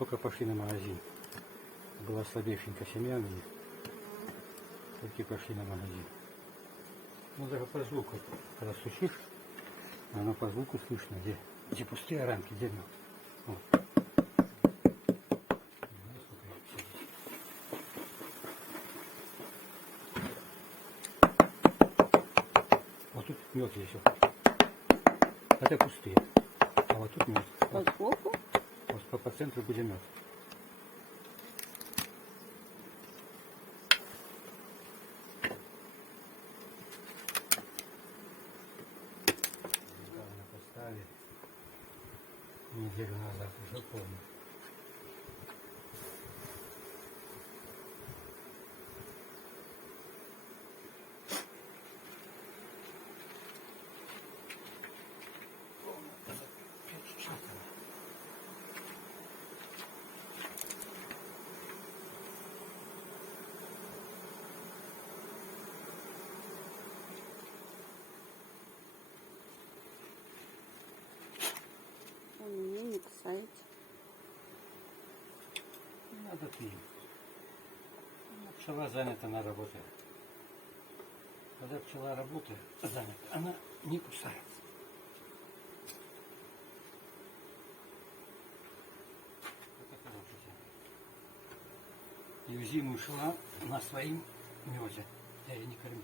только пошли на магазин. Была слабейшенька семья у меня. Только пошли на магазин. Ну даже по звуку, когда стучишь, оно по звуку слышно, где пустые рамки, где мед. Вот. Вот тут мед есть. Это пустые. А вот тут мед. По звуку? Вот по центру будет мед. Недавно поставили. Неделю назад уже помню. Он меня не кусается. Надо пить. Пчела занята, она работает. Когда пчела работает, занята, она не кусается. И в зиму шла на своим меде. Я ее не кормил.